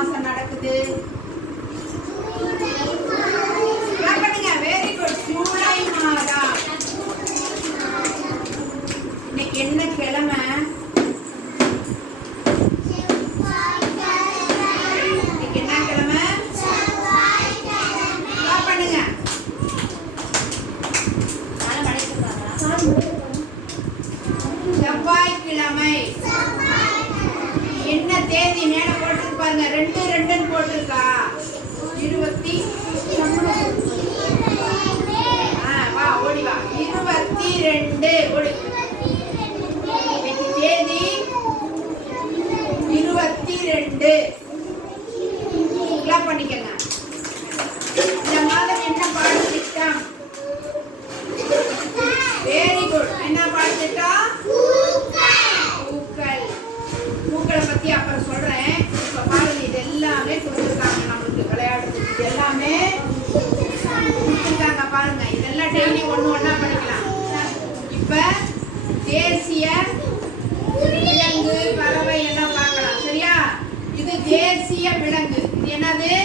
மாசம் நடக்குது. பண்ணுங்க. வெரி குட் ஜூலை மாதம் இன்னைக்கு என்ன கிழமை? என்ன செவ்வாய்க்கிழமை. என்ன தேதி? மேடம் பாருங்க ரெண்டு ரெண்டுன்னு போட்டிருக்கா. இருபத்தி ஆ, வா ஓடி வா. இருபத்தி ரெண்டு ஓடி. இன்னைக்கு தேதி இருபத்தி ரெண்டு. பண்ணிக்கங்க. இந்த மாதம் என்ன பாடத்திட்டம் வெரி குட் என்ன பாடத்திட்டம் பூக்கள். பூக்களை பத்தி அப்புறம் சொல்றேன் இப்ப பாருங்க இது எல்லாமே கொடுத்துருக்காங்க நம்மளுக்கு விளையாடுறதுக்கு இது எல்லாமே கொடுத்துருக்காங்க பாருங்க இதெல்லாம் டெய்லி ஒண்ணு ஒண்ணா படிக்கலாம் இப்ப தேசிய விலங்கு பறவை எல்லாம் பார்க்கலாம் சரியா இது தேசிய விலங்கு இது என்னது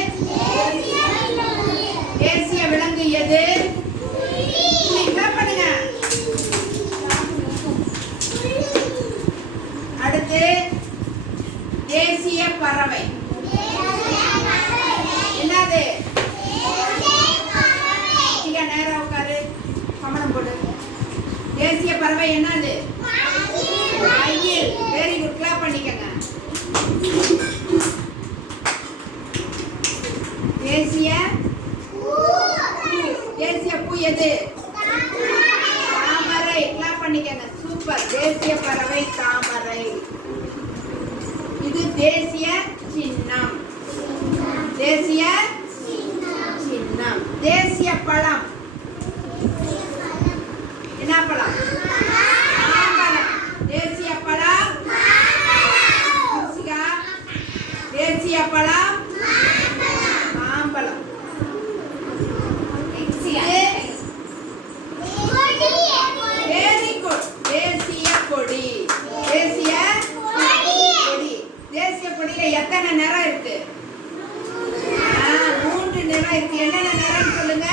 தேசிய விலங்கு எது பண்ணுங்க அடுத்து தேசிய பறவை. என்னது? இங்க நேரா உட்காரு. கமலம் போடு. தேசிய பறவை என்னது? வெரி குட் கிளாப் பண்ணிக்கங்க. தேசிய பூ. தேசிய பூ எது தாமரை. எல்லாம் பண்ணிக்கங்க. சூப்பர் தேசிய பறவை தாமரை. இது தேசிய சின்னம். தேசிய சின்னம். தேசிய பழம். என்ன பழம்? தேசிய பழம். தேசிய பழம் மாம்பழம் வெரி குட் தேசிய கொடி தேசிய கொடி தேசிய கொடியில எத்தனை நிறம் இருக்கு. ஆ, மூன்று நிறம் இருக்கு. என்னென்ன நிறம் சொல்லுங்க?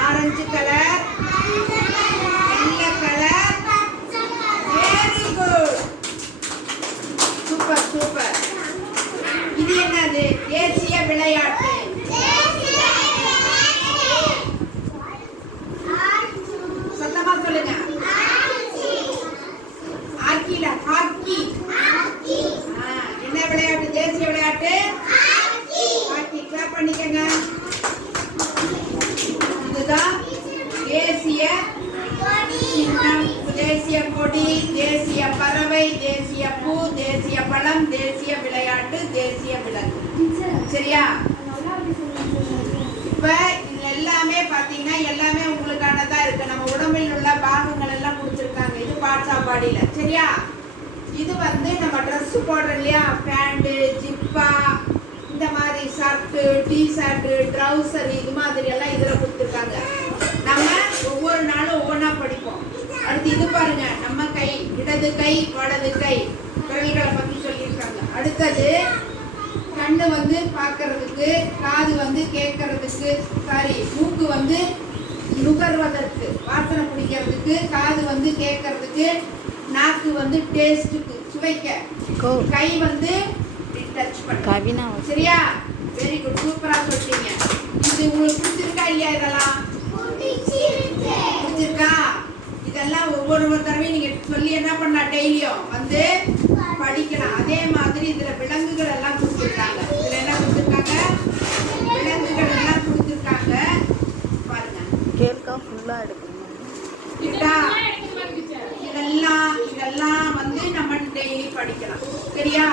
ஆரஞ்சு கலர் வெள்ளை colour. Very good super super இது என்னது? தேசிய விளையாட்டு சத்தமா சொல்லுங்க ஹாக்கில ஹாக்கி ஆ, என்ன விளையாட்டு தேசிய விளையாட்டு ஹாக்கி கிளாப் பண்ணிக்கங்க இதுதான் தேசிய சின்னம் தேசிய கொடி தேசிய பறவை தேசிய பூ தேசிய பழம் தேசிய விளையாட்டு தேசிய விலங்கு சரியா? இப்ப இதுல எல்லாமே பாத்தீங்கன்னா எல்லாமே உங்களுக்கானதா இருக்கு. நம்ம உடம்பில் உள்ள பாகங்கள் எல்லாம் கொடுத்துருக்காங்க. இது பாட்சாப்பாடியில சரியா? இது வந்து நம்ம Dress போடுறோம் இல்லையா? பேண்ட் ஜிப்பா இந்த மாதிரி ஷர்ட்டு டிஷர்ட்டு ட்ரௌசர் இது மாதிரி எல்லாம் இதுல கொடுத்துருக்காங்க. நம்ம ஒவ்வொரு நாளும் ஒவ்வொன்றா படிப்போம். அடுத்து இது பாருங்க. நம்ம கை இடது கை வலது கை. கண்ணு வந்து பார்க்கறதுக்கு காது வந்து கேட்கறதுக்கு சாரி மூக்கு வந்து நுகர்வதற்கு வாசனை பிடிக்கிறதுக்கு காது வந்து கேட்கறதுக்கு நாக்கு வந்து டேஸ்ட்டுக்கு சுவைக்க. கோ. கை வந்து டச் பண்ண கவினா. சரியா? வெரி குட் சூப்பரா சொல்லிட்டீங்க. இது உங்களுக்கு பிடிச்சிருக்கா இல்லையா இதெல்லாம்? பிடிச்சிருக்கா? இதெல்லாம் ஒவ்வொரு ஒரு தடவையும் நீங்க சொல்லி என்ன பண்ணலாம்? டெய்லியும் வந்து படிக்கலாம் அதே மாதிரி இதுல விலங்குகள் எல்லாம் கொடுத்துருக்காங்க இதுல என்ன கொடுத்துருக்காங்க விலங்குகள் எல்லாம் கொடுத்துருக்காங்க பாருங்க ஃபுல்லாக எடுக்கணும். இதெல்லாம் இதெல்லாம் வந்து நம்ம டெய்லி படிக்கலாம். சரியா?